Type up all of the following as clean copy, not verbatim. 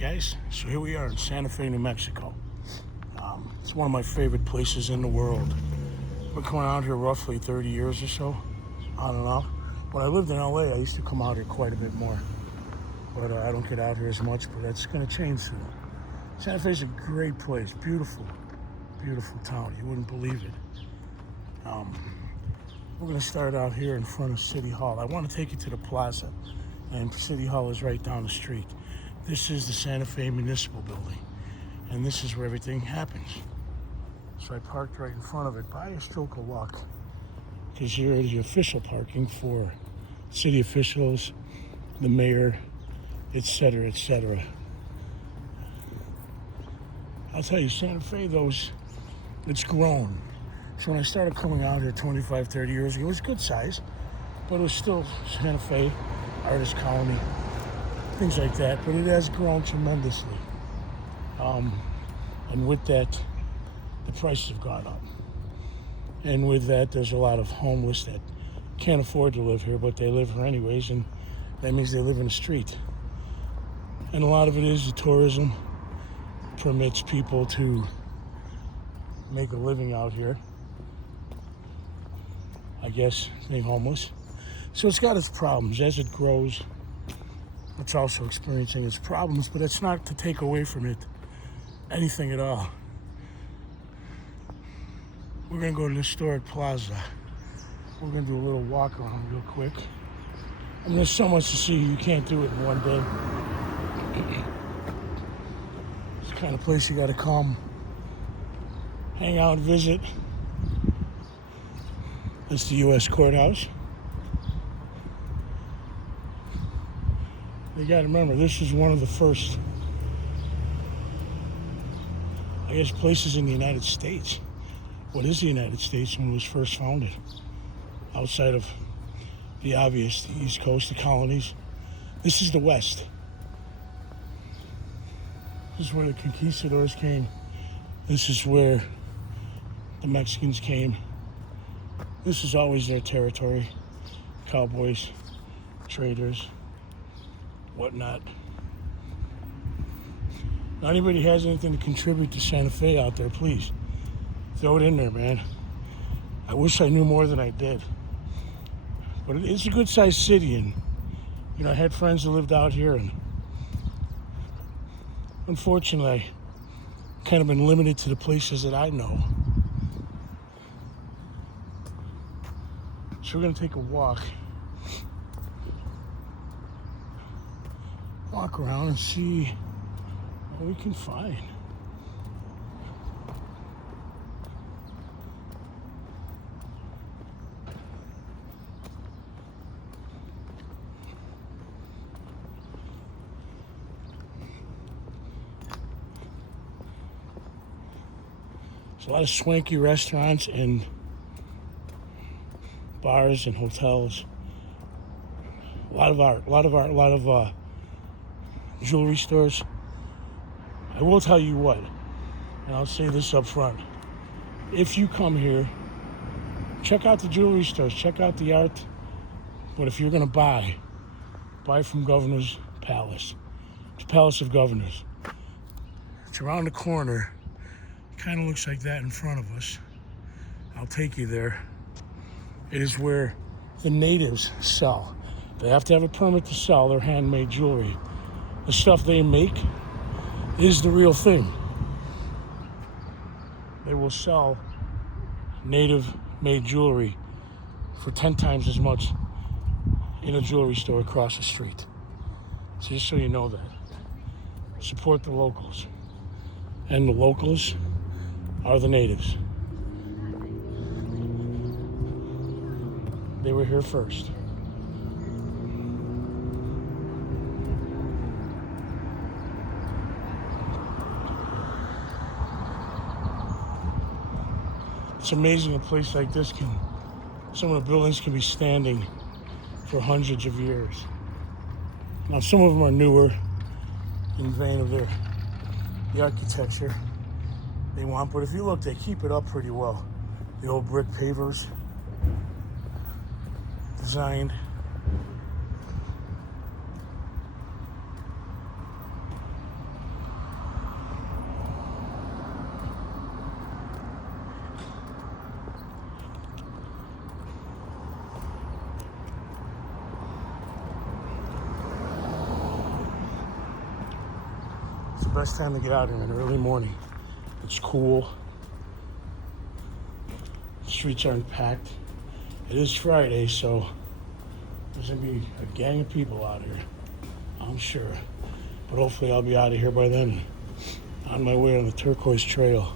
guys, so here we are in Santa Fe, New Mexico. It's one of my favorite places in the world. I've been coming out here roughly 30 years or so, on and off. When I lived in LA, I used to come out here quite a bit more, but I don't get out here as much, but that's going to change soon. Santa Fe is a great place, beautiful, beautiful town. You wouldn't believe it. We're going to start out here in front of City Hall. I want to take you to the plaza, and City Hall is right down the street. This is the Santa Fe Municipal Building, and this is where everything happens. So I parked right in front of it by a stroke of luck, because here is the official parking for city officials, the mayor, etc., etc. I'll tell you, Santa Fe, it's grown. So when I started coming out here 25, 30 years ago, it was good size, but it was still Santa Fe, artist colony, things like that, but it has grown tremendously. And with that, the prices have gone up. And with that, there's a lot of homeless that can't afford to live here, but they live here anyways, and that means they live in the street. And a lot of it is the tourism permits people to make a living out here, I guess, being homeless. So it's got its problems. As it grows, it's also experiencing its problems, but it's not to take away from it anything at all. We're gonna go to the historic plaza. We're gonna do a little walk around real quick. I mean, there's so much to see, you can't do it in one day. It's the kind of place you gotta come, hang out, visit. It's the U.S. Courthouse. You gotta remember, this is one of the first, I guess, places in the United States. What is the United States when it was first founded? Outside of the obvious, the East Coast, the colonies. This is the West. This is where the conquistadors came. This is where the Mexicans came. This is always their territory. Cowboys, traders, whatnot. If anybody has anything to contribute to Santa Fe out there, please throw it in there, man. I wish I knew more than I did. But it's a good-sized city, and I had friends that lived out here, and unfortunately, I kind of been limited to the places that I know. So we're gonna take a walk around and see what we can find. There's a lot of swanky restaurants and bars and hotels. A lot of art, a lot of jewelry stores. I will tell you what, and I'll say this up front. If you come here, check out the jewelry stores, check out the art. But if you're gonna buy from Governor's Palace. It's Palace of Governors. It's around the corner. Kind of looks like that in front of us. I'll take you there. It is where the natives sell. They have to have a permit to sell their handmade jewelry. The stuff they make is the real thing. They will sell native-made jewelry for 10 times as much in a jewelry store across the street. So just so you know that. Support the locals. And the locals are the natives. They were here first. It's amazing a place like this some of the buildings can be standing for hundreds of years. Now some of them are newer in vein of the architecture they want, but if you look, they keep it up pretty well. The old brick pavers, designed. It's the best time to get out here in the early morning. It's cool. The streets aren't packed. It is Friday, so there's gonna be a gang of people out here, I'm sure. But hopefully I'll be out of here by then, on my way on the Turquoise Trail.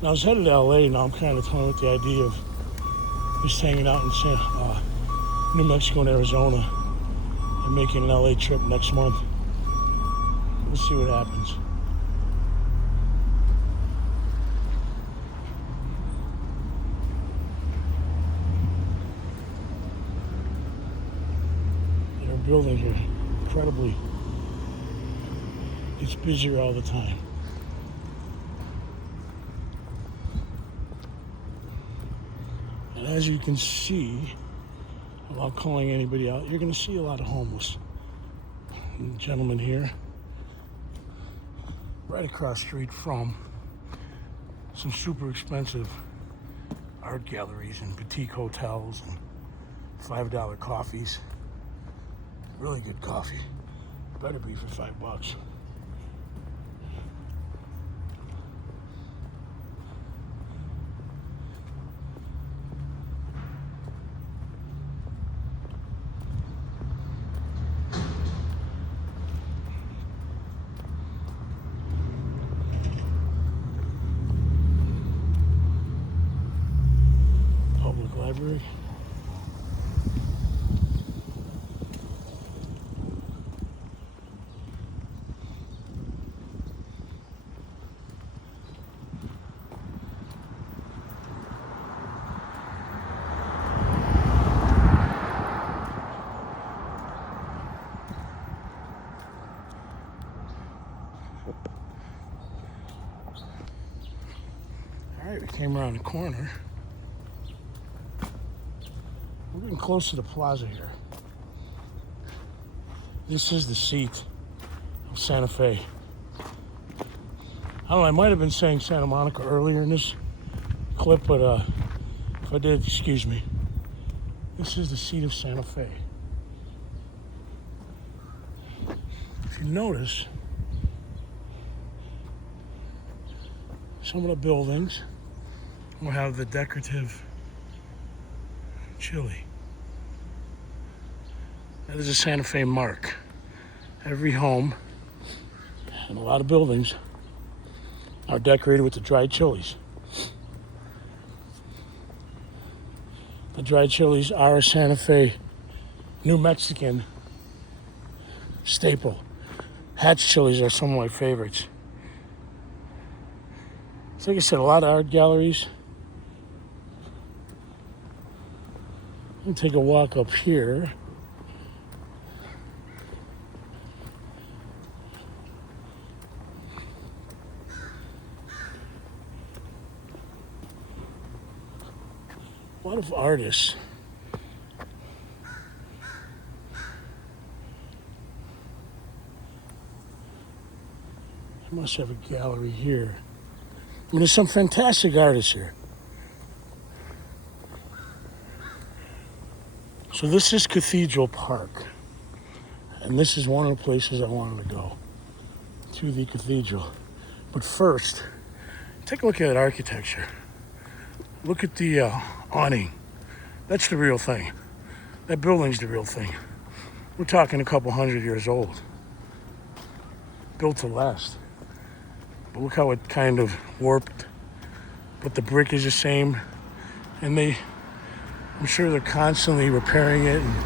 Now I was headed to LA, now I'm kind of toying with the idea of just hanging out in New Mexico and Arizona and making an LA trip next month. We'll see what happens. And our building here, incredibly, it's busier all the time. And as you can see, without calling anybody out, you're going to see a lot of homeless. Gentleman here, right across the street from some super expensive art galleries and boutique hotels and $5 coffees. Really good coffee. Better be for $5. Public library. All right, we came around the corner. We're getting close to the plaza here. This is the seat of Santa Fe. I don't know, I might have been saying Santa Monica earlier in this clip, but if I did, excuse me. This is the seat of Santa Fe. If you notice, some of the buildings will have the decorative chili. That is a Santa Fe mark. Every home and a lot of buildings are decorated with the dried chilies. The dried chilies are a Santa Fe, New Mexican staple. Hatch chilies are some of my favorites. So like I said, a lot of art galleries. I'm gonna take a walk up here. A lot of artists. I must have a gallery here. I mean, there's some fantastic artists here. So this is Cathedral Park. And this is one of the places I wanted to go, to the cathedral. But first, take a look at that architecture. Look at the awning. That's the real thing. That building's the real thing. We're talking a couple 100 years old. Built to last. But look how it kind of warped. But the brick is the same. And I'm sure they're constantly repairing it and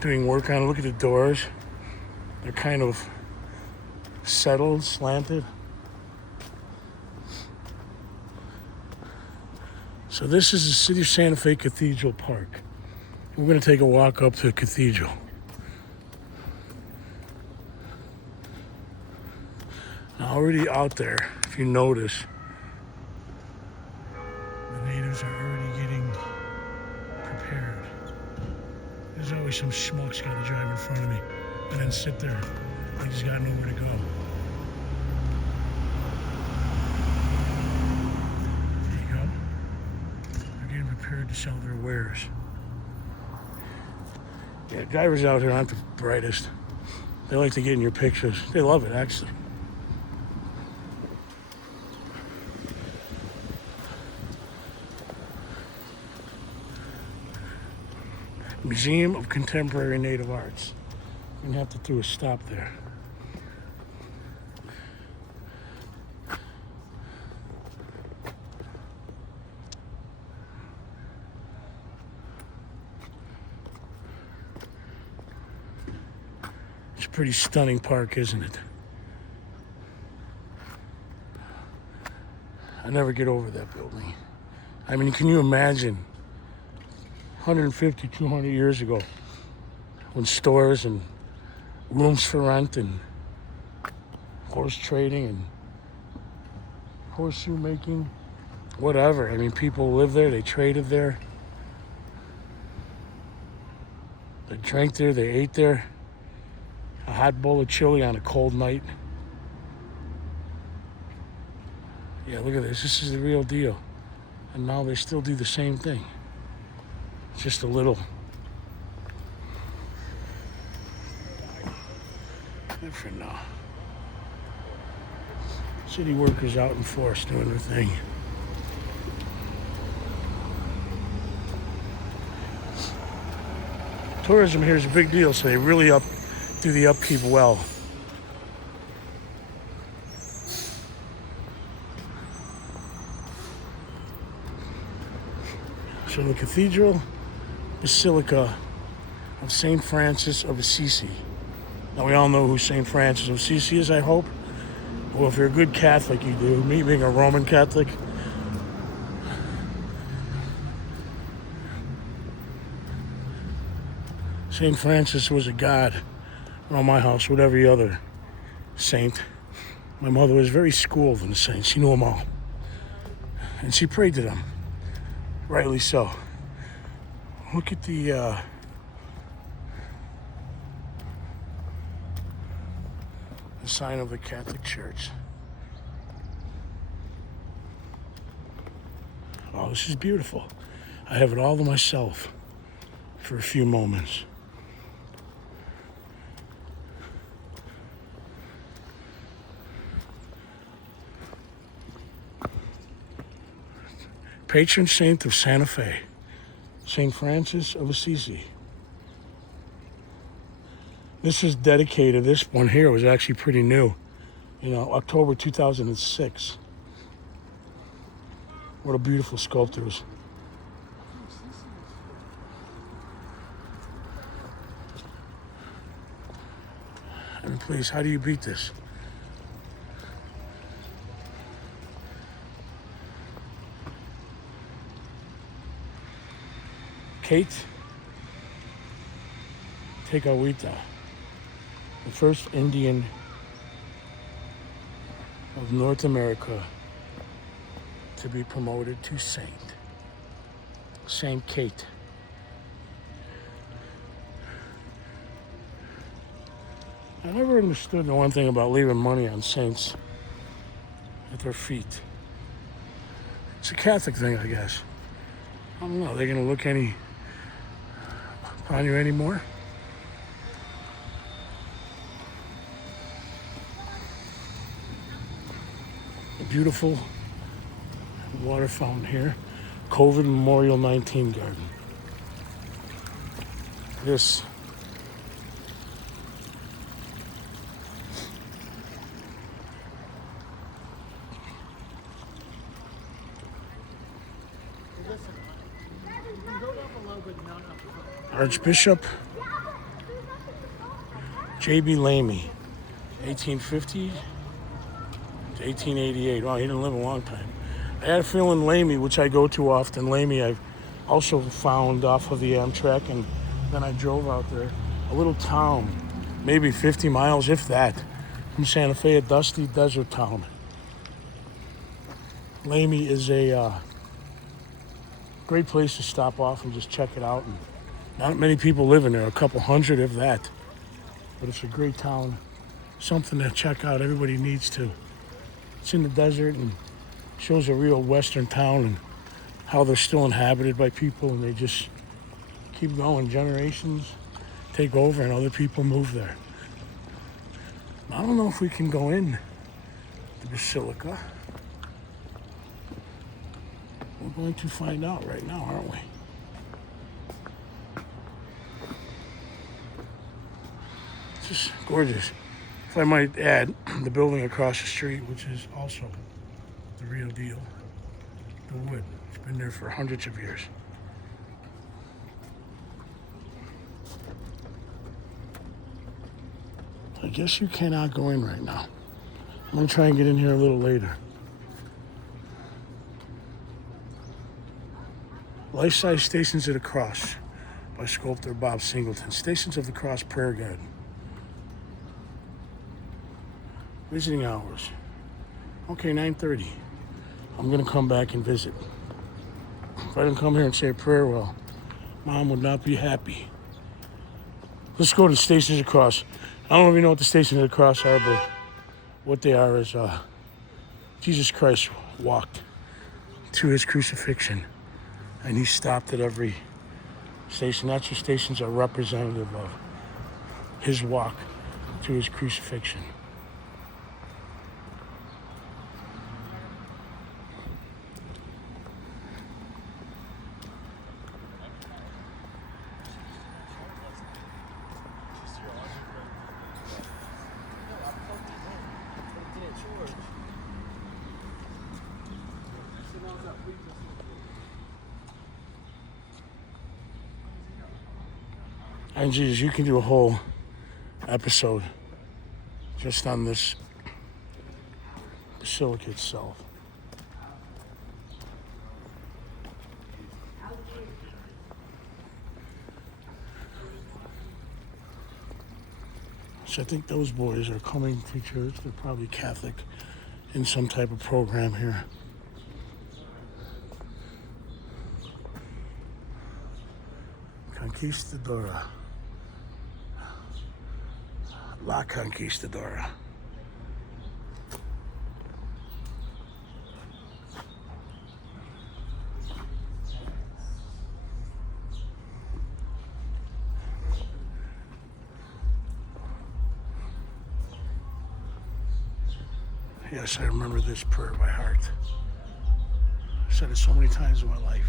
doing work on it. Look at the doors. They're kind of settled, slanted. So this is the City of Santa Fe Cathedral Park. We're going to take a walk up to the cathedral. Now, already out there, if you notice, the natives are already getting prepared. There's always some schmuck's got to drive in front of me and then sit there. I just got nowhere to go. There you go. They're getting prepared to sell their wares. Yeah, drivers out here aren't the brightest. They like to get in your pictures. They love it, actually. Museum of Contemporary Native Arts. I'm gonna have to do a stop there. It's a pretty stunning park, isn't it? I never get over that building. I mean, can you imagine 150, 200 years ago when stores and rooms for rent and horse trading and horseshoe making, whatever. I mean, people lived there, they traded there, they drank there, they ate there. A hot bowl of chili on a cold night. Yeah, look at this. This is the real deal. And now they still do the same thing. Just a little different now. City workers out in force doing their thing. Tourism here is a big deal, so they really do the upkeep well. So the Cathedral Basilica of St. Francis of Assisi. Now we all know who St. Francis of Assisi is, I hope. Well, if you're a good Catholic, you do. Me being a Roman Catholic, St. Francis was a god around my house with every other saint. My mother was very schooled in the saints. She knew them all. And she prayed to them. Rightly so. Look at the sign of the Catholic Church. Oh, this is beautiful. I have it all to myself for a few moments. Patron saint of Santa Fe, St. Francis of Assisi. This is dedicated, this one here was actually pretty new. You know, October 2006. What a beautiful sculptors. I mean, please, how do you beat this? Kate Tekakwitha, the first Indian of North America to be promoted to saint. Saint Kate. I never understood the one thing about leaving money on saints at their feet. It's a Catholic thing, I guess. I don't know, are they gonna look upon you anymore? A beautiful water fountain here. COVID Memorial 19 Garden. This Archbishop J.B. Lamy, 1850 to 1888. Wow, he didn't live a long time. I had a feeling Lamy, which I go to often, Lamy I've also found off of the Amtrak, and then I drove out there. A little town, maybe 50 miles, if that, from Santa Fe, a dusty desert town. Lamy is a great place to stop off and just check it out. And not many people live in there, a couple hundred, if that. But it's a great town, something to check out. Everybody needs to. It's in the desert and shows a real western town and how they're still inhabited by people, and they just keep going. Generations take over and other people move there. I don't know if we can go in the Basilica. We're going to find out right now, aren't we? It's just gorgeous. If I might add, the building across the street, which is also the real deal, the Wood. It's been there for hundreds of years. I guess you cannot go in right now. I'm going to try and get in here a little later. Life-size Stations of the Cross by sculptor Bob Singleton. Stations of the Cross Prayer Garden. Visiting hours. Okay, 9:30. I'm going to come back and visit. If I didn't come here and say a prayer, well, Mom would not be happy. Let's go to Stations of the Cross. I don't even know what the Stations of the Cross are, but what they are is Jesus Christ walked to his crucifixion, and he stopped at every station. That's your stations are representative of his walk to his crucifixion. And Jesus, you can do a whole episode just on this basilica itself. So I think those boys are coming to church. They're probably Catholic in some type of program here. Conquistadora. La Conquistadora. Yes, I remember this prayer by heart. I've said it so many times in my life.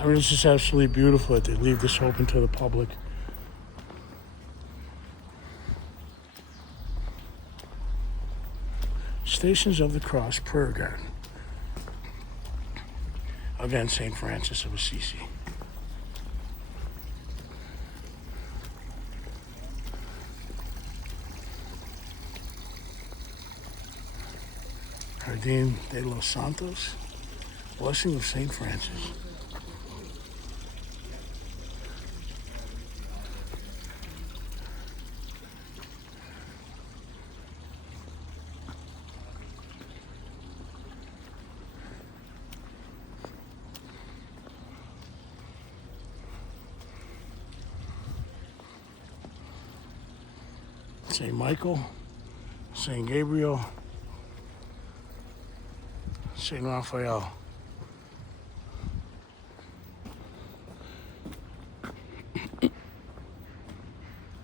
I mean, it's just absolutely beautiful that they leave this open to the public. Stations of the Cross Prayer Garden. Again, St. Francis of Assisi. Jardín de los Santos. Blessing of St. Francis. St. Michael, St. Gabriel, St. Raphael.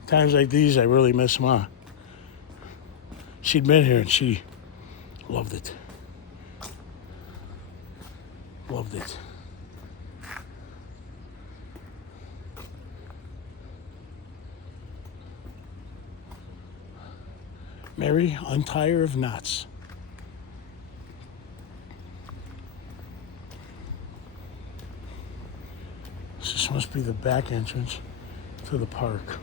Times like these, I really miss Ma. She'd been here and she loved it. Loved it. Mary, untie her of knots. This must be the back entrance to the park.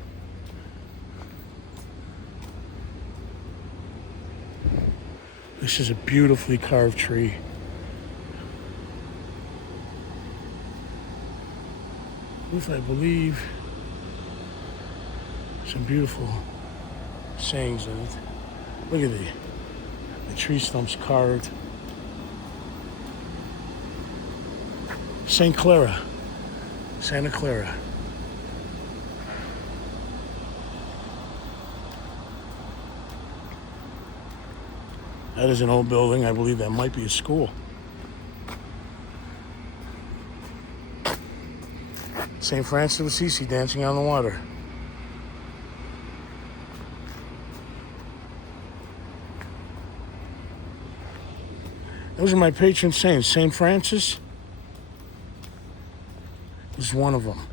This is a beautifully carved tree. With, I believe, some beautiful sayings in it. Look at The tree stumps carved. St. Clara. Santa Clara. That is an old building. I believe that might be a school. St. Francis of Assisi dancing on the water. Those are my patron saints. St. Francis is one of them.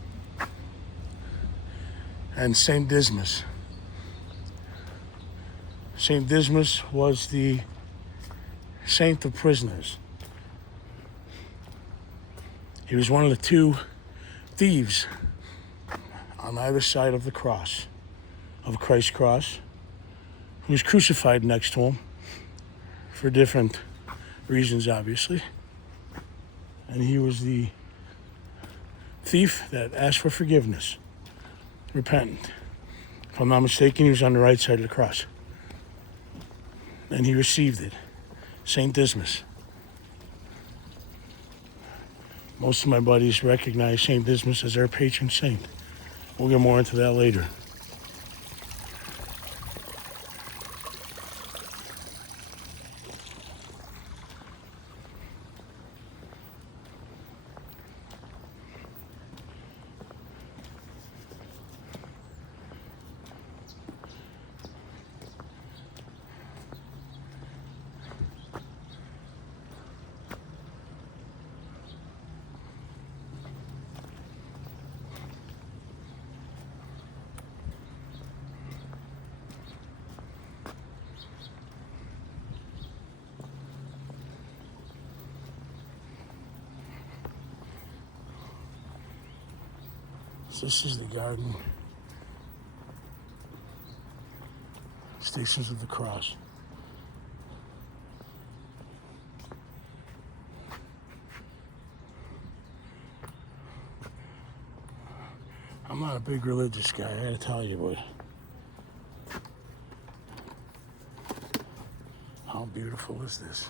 And St. Dismas. St. Dismas was the saint of prisoners. He was one of the two thieves on either side of the cross, of Christ's cross, who was crucified next to him for different reasons, obviously. And he was the thief that asked for forgiveness, repentant. If I'm not mistaken, he was on the right side of the cross. And he received it. St. Dismas. Most of my buddies recognize St. Dismas as their patron saint. We'll get more into that later. This is the garden. Stations of the Cross. I'm not a big religious guy, I gotta tell you, but how beautiful is this?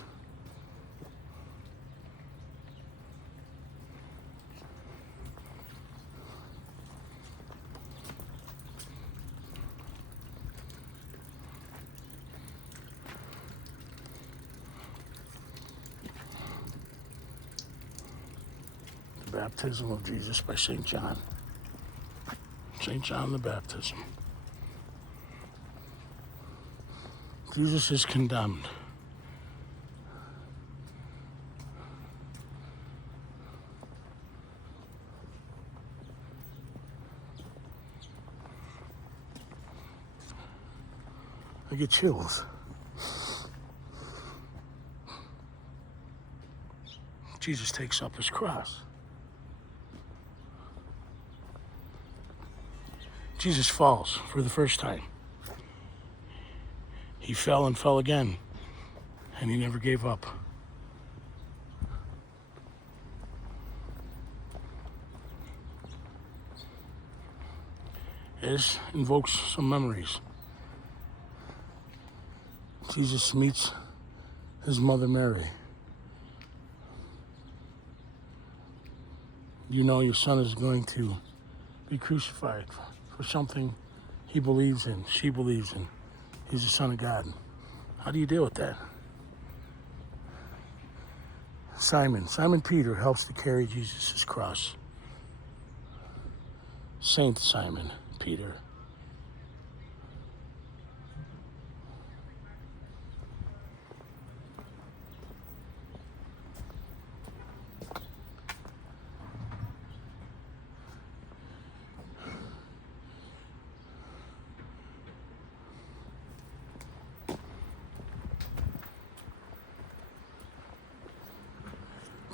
Baptism of Jesus by St. John. St. John the Baptism. Jesus is condemned. I get chills. Jesus takes up his cross. Jesus falls for the first time. He fell and fell again, and he never gave up. This invokes some memories. Jesus meets his mother Mary. You know your son is going to be crucified for something he believes in, she believes in. He's the Son of God. How do you deal with that? Simon Peter helps to carry Jesus' cross. Saint Simon Peter.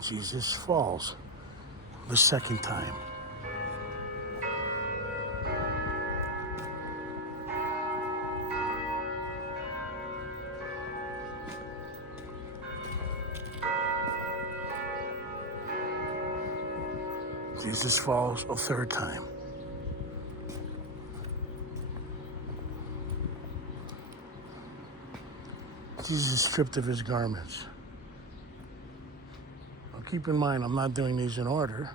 Jesus falls the second time. Jesus falls a third time. Jesus is stripped of his garments. Now keep in mind, I'm not doing these in order,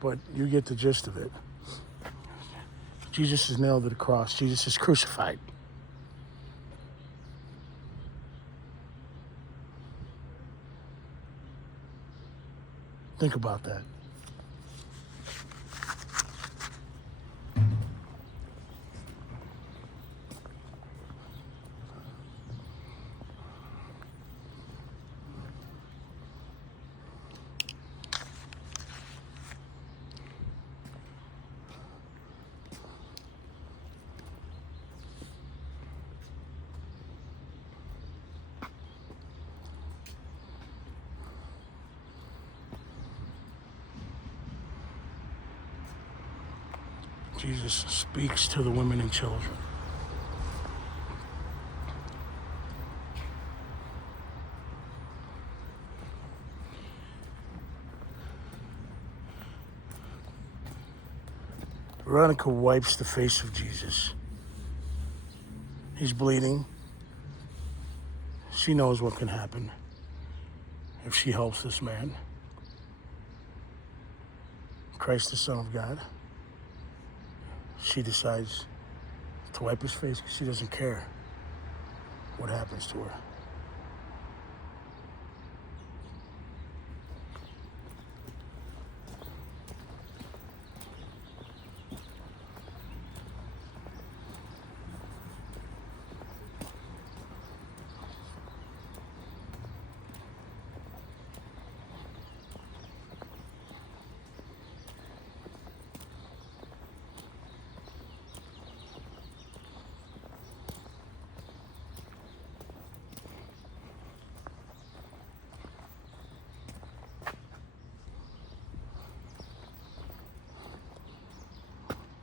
but you get the gist of it. Jesus is nailed to the cross. Jesus is crucified. Think about that. Jesus speaks to the women and children. Veronica wipes the face of Jesus. He's bleeding. She knows what can happen if she helps this man. Christ, the Son of God. She decides to wipe his face because she doesn't care what happens to her.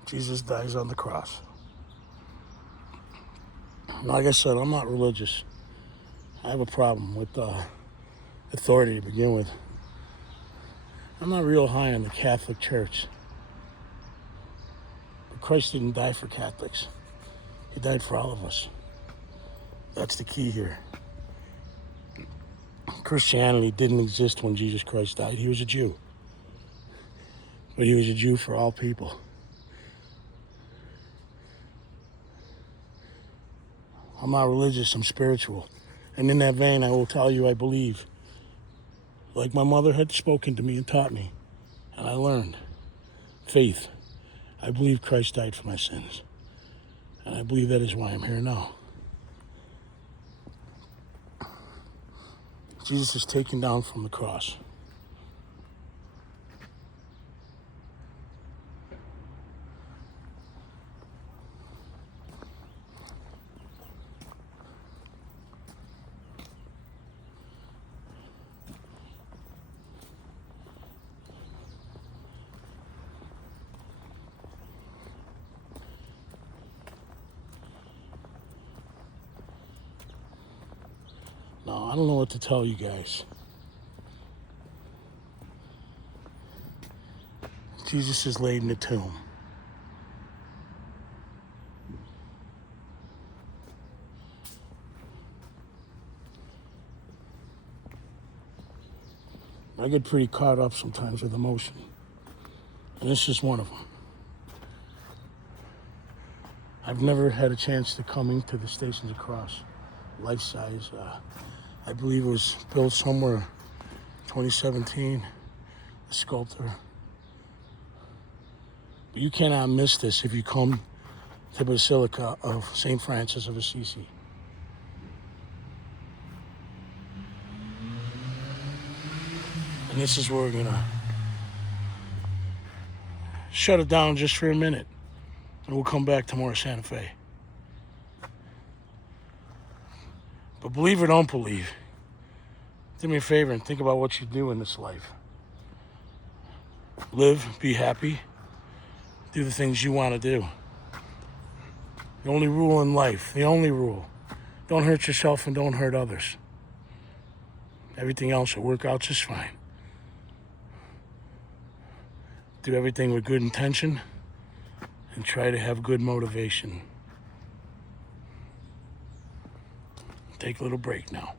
Jesus dies on the cross. Like I said, I'm not religious. I have a problem with authority to begin with. I'm not real high on the Catholic Church. But Christ didn't die for Catholics. He died for all of us. That's the key here. Christianity didn't exist when Jesus Christ died. He was a Jew. But he was a Jew for all people. I'm not religious, I'm spiritual. And in that vein, I will tell you I believe, like my mother had spoken to me and taught me, and I learned, faith. I believe Christ died for my sins. And I believe that is why I'm here now. Jesus is taken down from the cross. Now, I don't know what to tell you guys. Jesus is laid in the tomb. I get pretty caught up sometimes with emotion. And this is one of them. I've never had a chance to come into the Stations of Cross, life-size. I believe it was built somewhere 2017, a sculptor. But you cannot miss this if you come to Basilica of St. Francis of Assisi. And this is where we're gonna shut it down just for a minute. And we'll come back to more Santa Fe. But believe or don't believe, do me a favor and think about what you do in this life. Live, be happy, do the things you want to do. The only rule in life, the only rule, don't hurt yourself and don't hurt others. Everything else will work out just fine. Do everything with good intention and try to have good motivation. take a little break now.